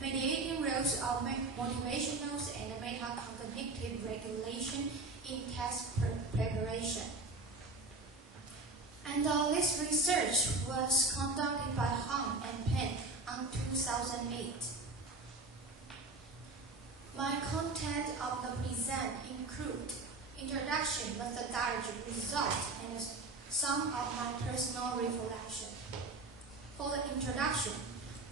mediating roles of motivationals and meta-cognitive regulation in test preparation. And this research was conducted by Han and Penn in 2008. My content of the present include introduction, methodology, results, and some of my personal reflection. For the introduction,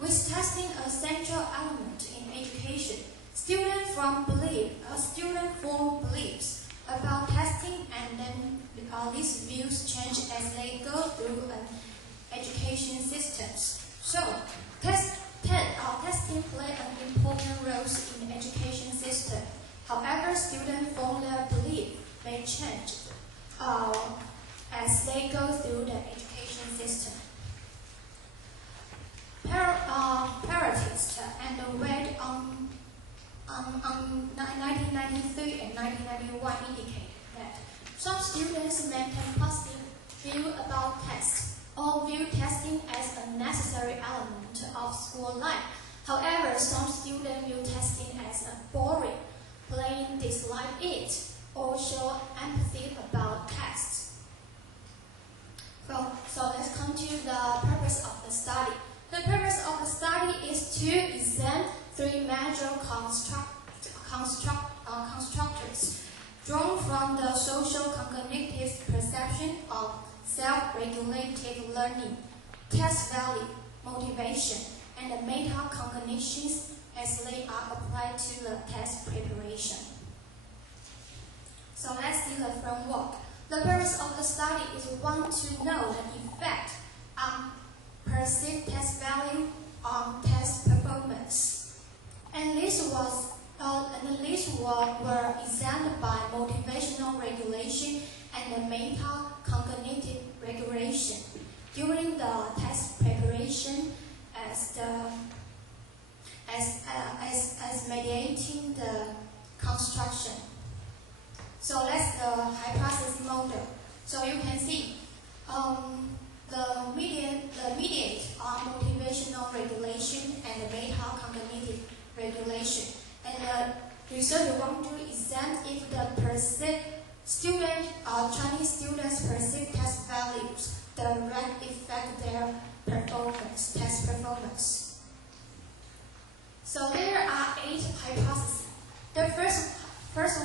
with testing a central element in education, students form beliefs about testing, and then these views change as they go through an education systems. So, testing play an important role in the education system. However, students form their belief may change as they go through the education system. Paratists and read on 1993 and 1991 indicate that some students maintain positive view about tests or view testing as a necessary element of school life. However, some students view testing as a boring, plain dislike it, or show empathy about tests. So let's come to the purpose of the study. The purpose of the study is to examine three major constructors drawn from the social cognitive perception of self-regulated learning, test value, motivation, and the meta-cognitions as they are applied to the test preparation. So let's see the framework. The purpose of the study is one to know the effect on perceived test value on test performance. And these were examined by motivational regulation and the meta-cognitive regulation during the test preparation as mediating the construction. So that's the hypothesis model. So you can see the mediate are motivational regulation and the meta-cognitive regulation. And the researcher want to examine if the Chinese students perceive test values directly affect their test performance. So there are 8 hypotheses. The first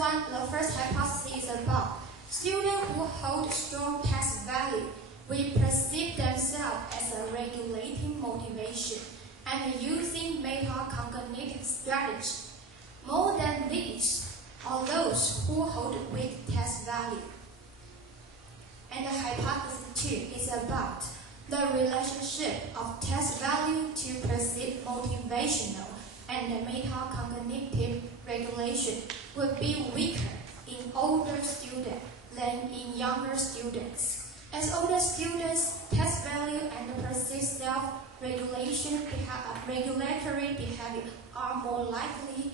hypothesis is about students who hold strong test value will perceive themselves as a regulating motivation and using meta-cognitive strategy. More than these are those who hold weak test value. And the hypothesis 2 is about the relationship of test value to perceived motivational and the meta-cognitive regulation will be weaker in older students than in younger students. As older students, test value and perceived self-regulation regulatory behavior are more likely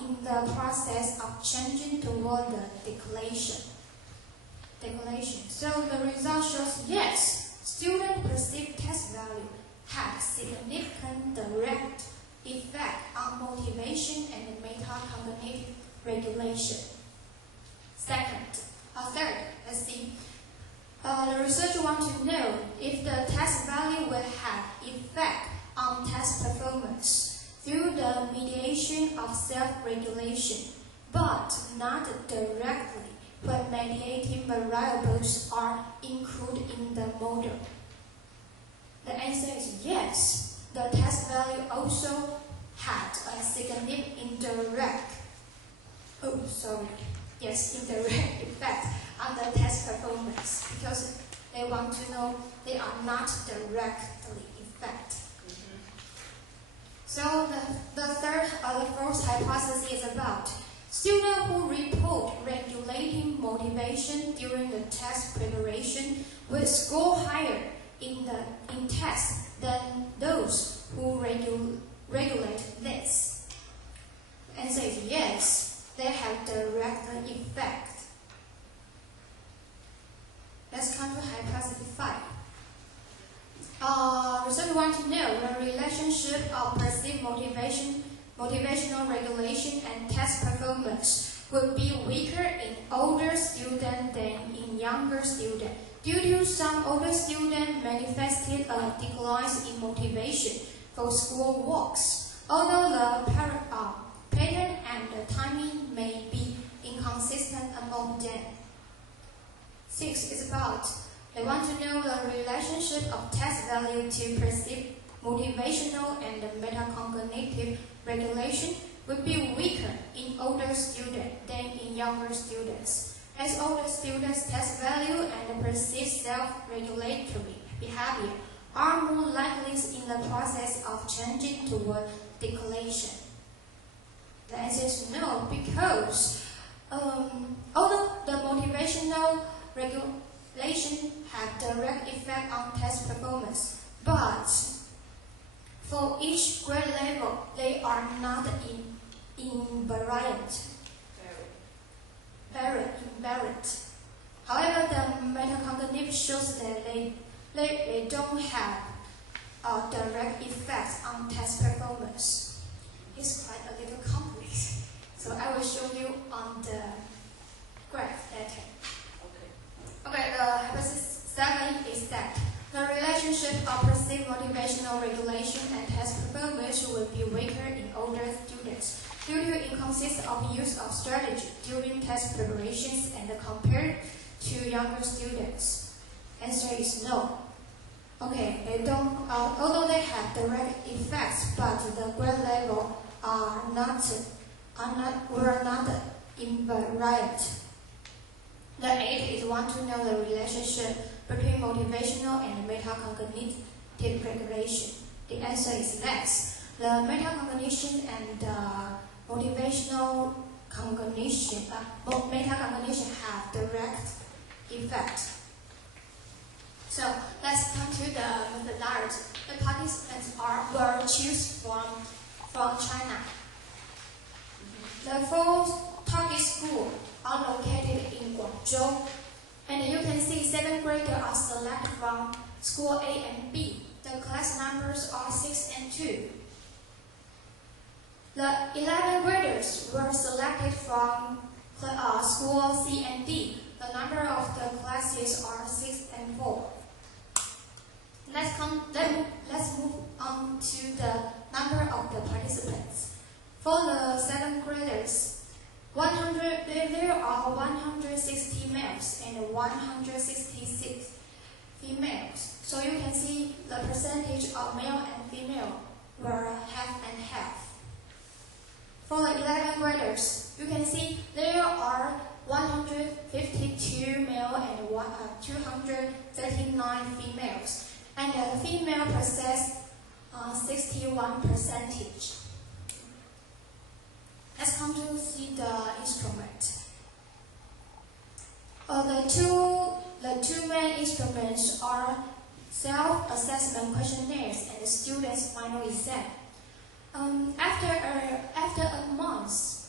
in the process of changing toward the declaration. So the result shows yes, students perceived test value have significant direct effect on motivation and meta-cognitive regulation. Third, let's see. The researcher wants to know if the test value will have effect on test performance through the mediation of self-regulation, but not directly when mediating variables are included in the model. The answer is yes. The test value also had a significant indirect effect on the test performance because they want to know they are not directly affected. So the fourth hypothesis is about students who report regulating motivation during the test preparation will score higher in tests than those who regulate this. The answer is yes, they have direct effect. Let's come to hypothesis 5. Research want to know the relationship of perceived motivational regulation and test performance would be weaker in older students than in younger students, due to some older students manifested a decline in motivation for school works, although the pattern and the timing may be inconsistent among them. 6 is about, they want to know the relationship of test value to perceived motivational and metacognitive regulation would be weaker in older students than in younger students, as older students' test value and perceived self-regulatory behavior are more likely in the process of changing toward declaration. The answer is no, because although the motivational regulation have direct effect on test performance, but for each grade level, they are not invariant. However, the metacognitive shows that they don't have a direct effect on test performance. It's quite a little complex, so I will show you on the graph later. Okay, the hypothesis 7 is that the relationship of perceived motivational regulation and test performance will be weaker in older students due to inconsistent use of strategy during test preparations and compared to younger students. Answer is no. Okay, they don't. Although they have direct effects, but the grade level were not invariant. The 8 is want to know the relationship between motivational and metacognitive regulation. The answer is yes. The metacognition and motivational cognition, metacognition have direct effect. So let's come to the methodology. The participants were chosen from China. The 4 target schools are located in Guangzhou, and you can see 7th graders are selected from school A and B. The class numbers are 6 and 2. The 11th graders were selected from school C and D. The number of the classes are 6 and 4. Let's move on to the number of the participants. For the 7th graders, there are 160 males and 166 females. So you can see the percentage of male and female were half and half. For the 11th graders, you can see there are 152 male and 239 females, and the female possess 61%. Let's come to see the instrument. The two main instruments are self-assessment questionnaires and the student's final exam. After a month,